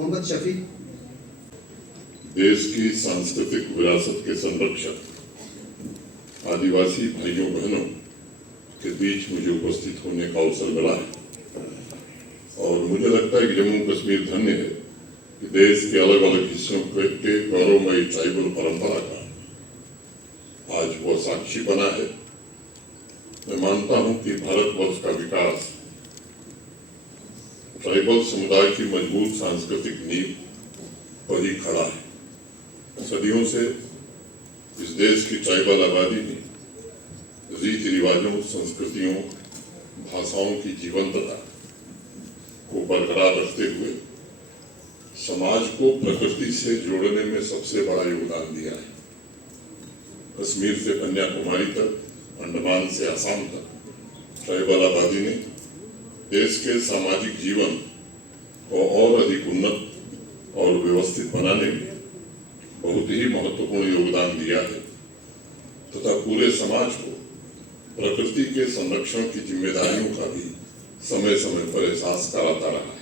मोहम्मद शफी। देश की सांस्कृतिक विरासत के संरक्षक आदिवासी भाइयों बहनों के बीच मुझे उपस्थित होने का अवसर मिला है और मुझे लगता है कि जम्मू कश्मीर धन्य है कि देश के अलग अलग हिस्सों के गौरवमयी ट्राइबल परंपरा का आज वह साक्षी बना है। मैं मानता हूं कि भारतवर्ष का विकास ट्राइबल समुदाय की मजबूत सांस्कृतिक नींव पर ही खड़ा है। सदियों से इस देश की ट्राइबल आबादी ने रीति रिवाजों, संस्कृतियों, भाषाओं की जीवंतता को बरकरार रखते हुए समाज को प्रकृति से जोड़ने में सबसे बड़ा योगदान दिया है। कश्मीर से कन्याकुमारी तक, अंडमान से असम तक ट्राइबल आबादी ने देश के सामाजिक जीवन को और अधिक उन्नत और व्यवस्थित बनाने में बहुत ही महत्वपूर्ण योगदान दिया है तथा पूरे समाज को प्रकृति के संरक्षण की जिम्मेदारियों का भी समय समय पर एहसास कराता रहा है।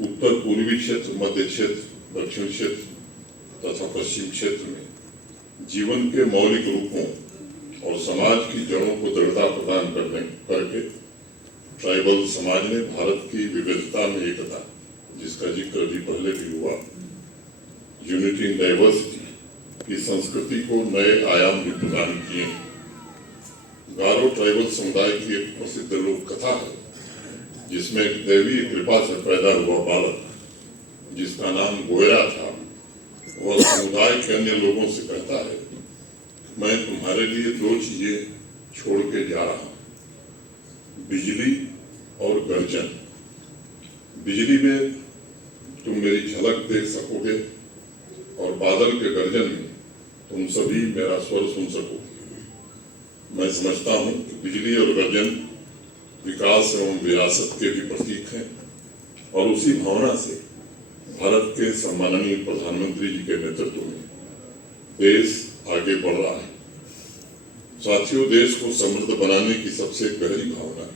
उत्तर पूर्वी क्षेत्र, मध्य क्षेत्र, दक्षिण क्षेत्र तथा पश्चिम क्षेत्र में जीवन के मौलिक रूपों और समाज की जड़ों को दृढ़ता प्रदान करके ट्राइबल समाज ने भारत की विविधता में एकता, जिसका जिक्र अभी पहले भी हुआ, यूनिटी इन डाइवर्सिटी की संस्कृति को नए आयाम भी प्रदान किए। गारो ट्राइबल समुदाय की एक प्रसिद्ध लोक कथा है जिसमें दैवीय कृपा से पैदा हुआ बालक जिसका नाम गोयरा था, वह समुदाय के अन्य लोगों से कहता है, मैं तुम्हारे लिए दो चीजें छोड़ के जा रहा हूं, बिजली और गर्जन। बिजली में तुम मेरी झलक देख सकोगे और बादल के गर्जन में तुम सभी मेरा स्वर सुन सकोगे। मैं समझता हूं कि बिजली और गर्जन विकास एवं विरासत के भी प्रतीक हैं और उसी भावना से भारत के सम्माननीय प्रधानमंत्री जी के नेतृत्व में देश आगे बढ़ रहा है। साथियों, देश को समृद्ध बनाने की सबसे गहरी भावना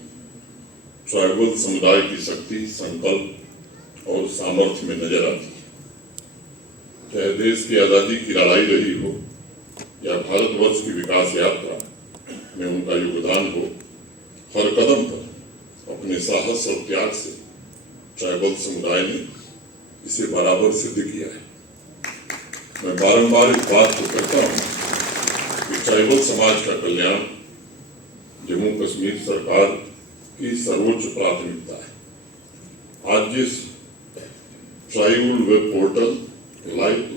ट्राइबल समुदाय की शक्ति, संकल्प और सामर्थ्य में नजर आती है। चाहे देश की आजादी की लड़ाई रही हो या भारतवर्ष की विकास यात्रा में उनका योगदान हो, हर कदम पर अपने साहस और त्याग से ट्राइबल समुदाय ने इसे बराबर सिद्ध किया है। मैं बारंबार इस बात को कहता हूं कि ट्राइबल समाज का कल्याण जम्मू कश्मीर सरकार की सर्वोच्च प्राथमिकता है। आज जिस tribal web portal,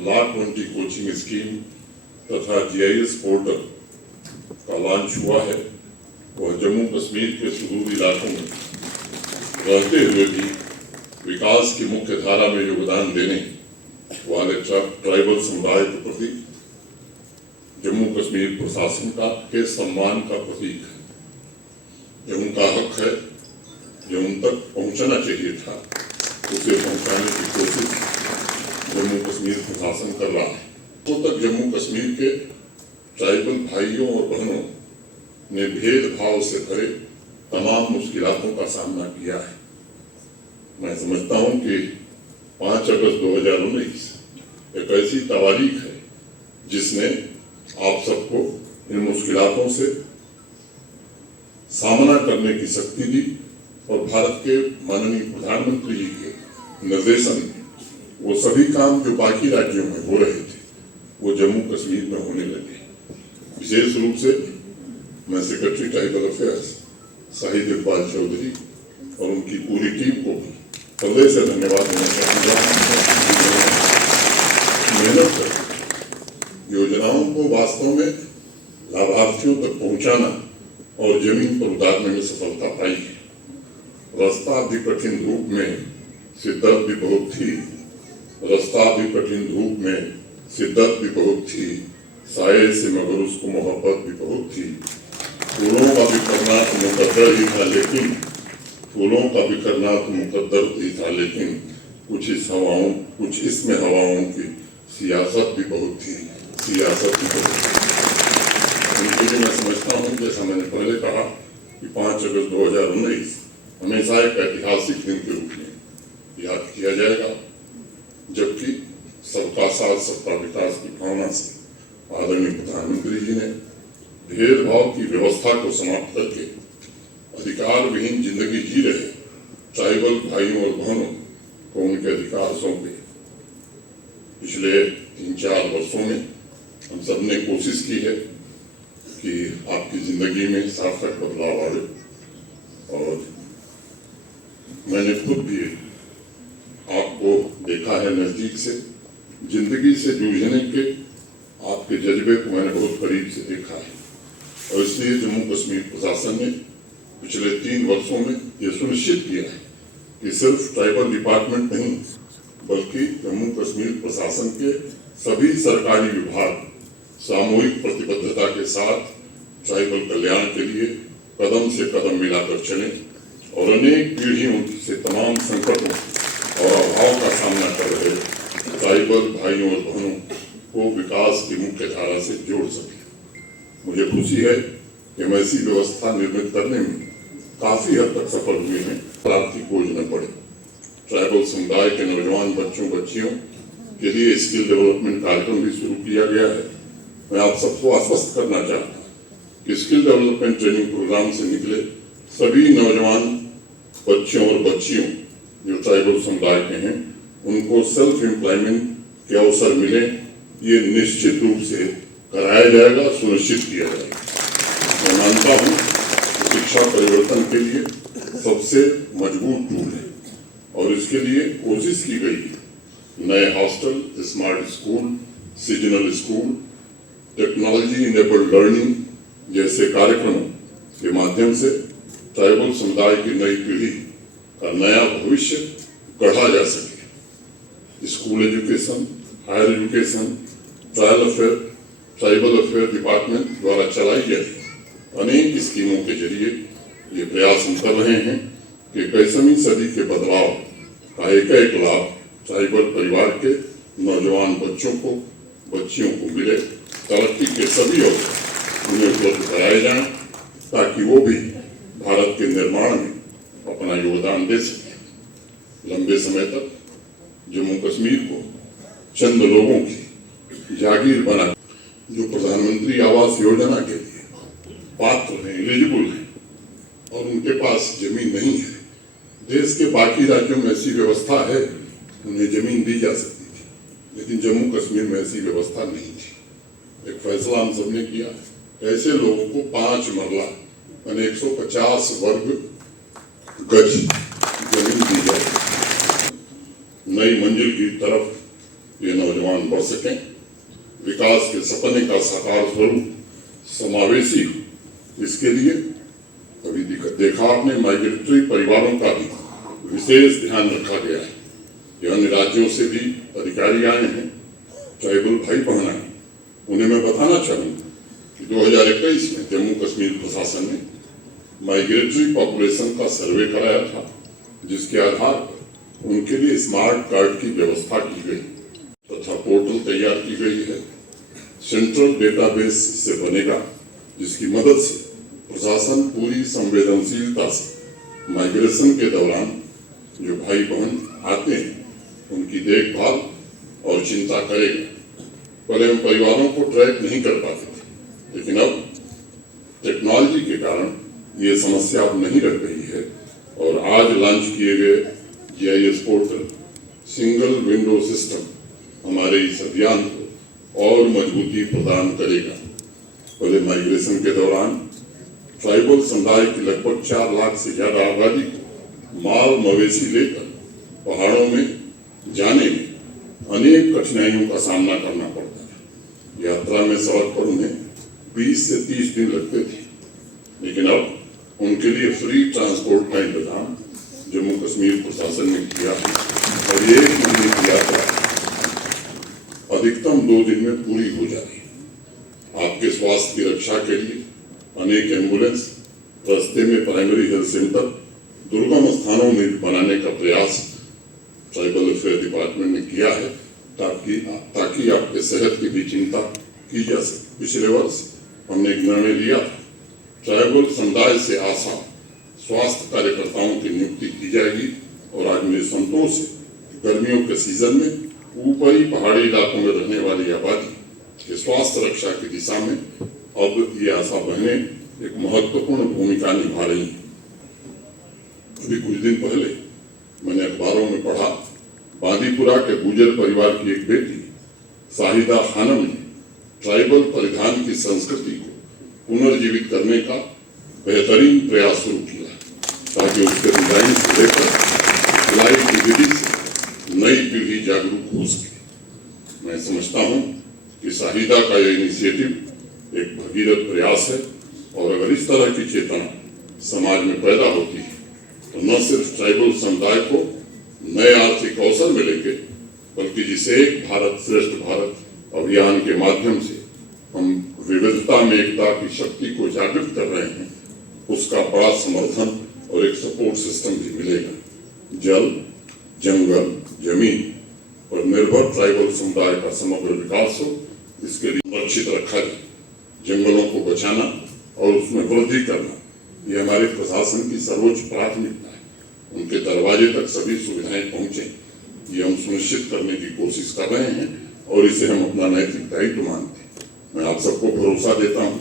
law 20 coaching scheme तथा GIS पोर्टल का लॉन्च हुआ है, वह जम्मू कश्मीर के सुदूर इलाकों में रहते हुए भी विकास की मुख्य धारा में योगदान देने वाले ट्राइबल समुदाय के प्रति जम्मू कश्मीर प्रशासन के सम्मान का प्रतीक है। यह उनका हक है, जो उन तक पहुंचना चाहिए था, उसे पहुंचाने की कोशिश जम्मू कश्मीर प्रशासन कर रहा है। तो तक जम्मू कश्मीर के ट्राइबल भाइयों और बहनों ने भेदभाव से भरे तमाम मुश्किलों का सामना किया है। मैं समझता हूं कि 5 अगस्त 2019 एक ऐसी तारीख है जिसने आप सबको इन मुश्किलों से सामना करने की शक्ति दी और भारत के माननीय प्रधानमंत्री जी के निर्देशन में वो सभी काम जो बाकी राज्यों में हो रहे थे वो जम्मू कश्मीर में होने लगे। विशेष रूप से मैं secretary tribal affairs Shahid Iqbal Chaudhary और उनकी पूरी टीम को भी हृदय से धन्यवाद देना चाहूँगा। मेहनत कर योजनाओं को वास्तव में लाभार्थियों तक पहुंचाना और जमीन पर उतारने में सफलता पाई है। रास्ता भी कठिन धूप में, शिद्दत भी बहुत थी। रास्ता भी कठिन धूप में, शिद्दत भी बहुत थी। साये से मगर उसको मोहब्बत भी बहुत थी। फूलों का बिखरना तो मुकद्दर ही था, लेकिन फूलों का बिखरना तो मुकद्दर ही था, लेकिन कुछ इसमें हवाओं की सियासत भी बहुत थी। सियासत भी बहुत थी। उनके लिए मैं समझता हूँ, जैसा मैंने पहले कहा कि 5 अगस्त 2019 हमेशा एक ऐतिहासिक दिन के रूप में याद किया जाएगा। जबकि सबका साथ सबका विकास की भावना से आदरणीय प्रधानमंत्री जी ने भेदभाव की व्यवस्था को समाप्त करके अधिकार विहीन जिंदगी जी रहे ट्राइबल भाइयों और बहनों को उनके अधिकार सौंपे। पिछले 3-4 वर्षों में हम सब ने कोशिश की है कि आपकी जिंदगी में सार्थक बदलाव आए, और मैंने खुद भी आपको देखा है नजदीक से, जिंदगी से जूझने के आपके जज्बे को मैंने बहुत करीब से देखा है। और इसलिए जम्मू कश्मीर प्रशासन ने पिछले 3 वर्षों में यह सुनिश्चित किया है कि सिर्फ ट्राइबल डिपार्टमेंट नहीं बल्कि जम्मू कश्मीर प्रशासन के सभी सरकारी विभाग सामूहिक प्रतिबद्धता के साथ ट्राइबल कल्याण के लिए कदम से कदम मिलाकर चले और अनेक पीढ़ियों से तमाम संकटों और अभाव का सामना कर रहे ट्राइबल भाइयों और बहनों को विकास की मुख्य धारा से जोड़ सके। मुझे खुशी है कि हम ऐसी व्यवस्था निर्मित करने में काफी हद तक सफल हुए हैं। आर्थिक बोझ न पड़े। ट्राइबल समुदाय के नौजवान बच्चों बच्चियों के लिए स्किल डेवलपमेंट कार्यक्रम भी शुरू किया गया है। मैं आप सबको आश्वस्त करना चाहता हूँ कि स्किल डेवलपमेंट ट्रेनिंग प्रोग्राम से निकले सभी नौजवान बच्चों और बच्चियों जो ट्राइबल समुदाय के हैं उनको सेल्फ एम्प्लॉयमेंट के अवसर मिले, ये निश्चित रूप से कराया जाएगा, सुनिश्चित किया जाएगा। मैं मानता हूँ शिक्षा परिवर्तन के लिए सबसे मजबूत टूल है और इसके लिए कोशिश की गई है नए hostel, smart school, seasonal school, technology enabled learning जैसे कार्यक्रमों के माध्यम से ट्राइबल समुदाय की नई पीढ़ी का नया भविष्य गढ़ा जा सके। School education, higher education, tribal affair department द्वारा चलाई जाए अनेक स्कीमों के जरिए ये प्रयास हम कर रहे हैं कि 21वीं सदी के बदलाव का एक लाभ ट्राइबल परिवार के नौजवान बच्चों को बच्चियों को मिले। तरक्की के सभी अवसर उन्हें उपलब्ध कराए जाएं ताकि वो भी भारत के निर्माण में अपना योगदान दे सके। लंबे समय तक जम्मू कश्मीर को चंद लोगों की जागीर बना जो प्रधानमंत्री आवास योजना के लिए पात्र हैं, एलिजिबल हैं और उनके पास जमीन नहीं है। देश के बाकी राज्यों में ऐसी व्यवस्था है, उन्हें जमीन दी जा सकती थी, लेकिन जम्मू कश्मीर में ऐसी व्यवस्था नहीं थी। एक फैसला हम सबने किया, ऐसे लोगों को 5 मरला यानी 150 वर्ग गज जमीन दी जाए। नई मंजिल की तरफ ये नौजवान बढ़ सकें, विकास के सपने का साकार स्वरूप समावेशी हो। इसके लिए अभी देखा आपने माइग्रेटरी परिवारों का भी विशेष ध्यान रखा गया है। ये अन्य राज्यों से भी अधिकारी आए हैं, ट्राइबल भाई बहन आए। उन्हें मैं बताना चाहूँगा कि 2021 में जम्मू कश्मीर प्रशासन ने माइग्रेटरी पॉपुलेशन का सर्वे कराया था, जिसके आधार पर उनके लिए स्मार्ट कार्ड की व्यवस्था की गई तथा पोर्टल तैयार की गई है। सेंट्रल डेटाबेस इससे बनेगा, जिसकी मदद से प्रशासन पूरी संवेदनशीलता से माइग्रेशन के दौरान जो भाई बहन आते हैं उनकी देखभाल और चिंता करेगा। पहले हम परिवारों को ट्रैक नहीं कर पाते थे, लेकिन अब टेक्नोलॉजी के कारण ये समस्या अब नहीं रह गई है और आज लॉन्च किए गए GIS portal single window system हमारे इस अभियान को और मजबूती प्रदान करेगा। पहले माइग्रेशन के दौरान ट्राइबल समुदाय की लगभग 4 लाख से ज्यादा आबादी को माल मवेशी लेकर पहाड़ों में जाने में अनेक कठिनाइयों का सामना करना पड़ता है। यात्रा में सड़क पर उन्हें 20 से 30 दिन लगते थे, लेकिन अब उनके लिए फ्री ट्रांसपोर्ट का इंतजाम जम्मू कश्मीर प्रशासन ने किया है और 1 महीने की यात्रा अधिकतम 2 दिन में पूरी हो जाती है। आपके स्वास्थ्य की रक्षा के लिए अनेक एम्बुलेंस, रास्ते में प्राइमरी हेल्थ सेंटर, दुर्गम स्थानों में बनाने का प्रयास ट्राइबल अफेयर डिपार्टमेंट ने किया है ताकि आपके सेहत की भी चिंता की जा सके। पिछले वर्ष हमने एक निर्णय लिया था, ट्राइबल समुदाय से आशा स्वास्थ्य कार्यकर्ताओं की नियुक्ति की जाएगी और आज मुझे संतोष है गर्मियों के सीजन में ऊपरी पहाड़ी इलाकों में रहने वाली आबादी के स्वास्थ्य रक्षा की दिशा में अब ये आशा बहनें एक महत्वपूर्ण भूमिका निभा रही हैं। अभी कुछ दिन पहले मैंने अखबारों में पढ़ा, बांदीपुरा के गुजर परिवार की एक बेटी शाहिदा खानम ने ट्राइबल परिधान की संस्कृति को पुनर्जीवित करने का बेहतरीन प्रयास शुरू किया ताकि उसके डिजाइन से लेकर सिलाई की विधि से नई पीढ़ी जागरूक हो सके। मैं समझता हूँ कि शाहिदा का यह इनिशिएटिव एक भगीरथ प्रयास है और अगर इस तरह की चेतना समाज में पैदा होती है तो न सिर्फ ट्राइबल समुदाय को नए आर्थिक अवसर मिलेंगे, बल्कि जिसे एक भारत श्रेष्ठ भारत अभियान के माध्यम से हम विविधता में एकता की शक्ति को जागृत कर रहे हैं, उसका बड़ा समर्थन और एक सपोर्ट सिस्टम भी मिलेगा। जल, जंगल, जमीन पर निर्भर ट्राइबल समुदाय का समग्र विकास हो, इसके लिए सुरक्षित रखा जाए। जंगलों को बचाना और उसमें वृद्धि करना ये हमारे प्रशासन की सर्वोच्च प्राथमिकता है। उनके दरवाजे तक सभी सुविधाएं पहुंचे, ये हम सुनिश्चित करने की कोशिश कर रहे हैं और इसे हम अपना नैतिक दायित्व मानते हैं। मैं आप सबको भरोसा देता हूं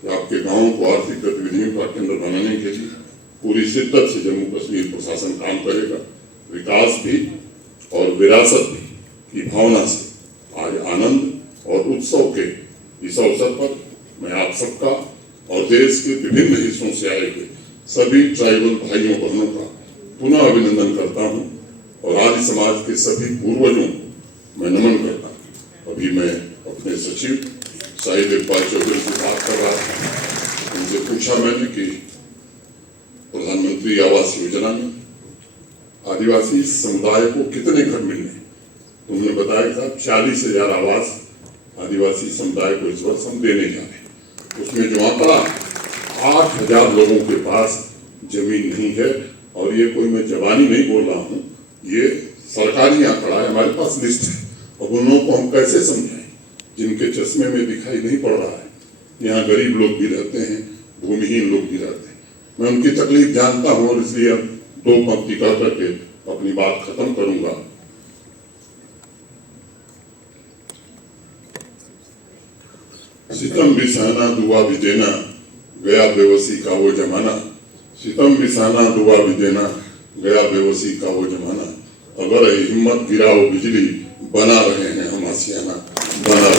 कि आपके गांवों को आर्थिक गतिविधियों का केंद्र बनाने के लिए पूरी शिद्दत से जम्मू कश्मीर प्रशासन काम करेगा। विकास भी और विरासत भी की भावना से आज आनंद और उत्सव के इस अवसर पर मैं आप सबका और देश के विभिन्न हिस्सों से आए हुए सभी ट्राइबल भाइयों बहनों का पुनः अभिनंदन करता हूं और आदि समाज के सभी पूर्वजों को मैं नमन करता हूं। अभी मैं अपने सचिव शाहिद इकबाल चौधरी से बात कर रहा था, उनसे पूछा मैंने कि प्रधानमंत्री आवास योजना में आदिवासी समुदाय को कितने घर मिलने, उन्होंने बताया था 40,000 आवास आदिवासी समुदाय को इस वर्ष हम देने जा रहे हैं। उसमें जो आंकड़ा 8,000 लोगों के पास जमीन नहीं है, और ये कोई मैं जवानी नहीं बोल रहा हूँ, ये सरकारी आंकड़ा है, हमारे पास लिस्ट है। अब उन लोगों को हम कैसे समझाएं जिनके चश्मे में दिखाई नहीं पड़ रहा है। यहाँ गरीब लोग भी रहते हैं, भूमिहीन लोग भी रहते हैं। मैं उनकी तकलीफ जानता हूँ और इसलिए अब 2 पंक्ति कह करके अपनी बात खत्म करूंगा। सितम भी सहना दुआ भी देना, गया बेवसी का वो जमाना। सितम भी सहना दुआ भी देना, गया बेवसी का वो जमाना। अगर हिम्मत गिराओ बिजली, बना रहे हैं हम आशियाना, बना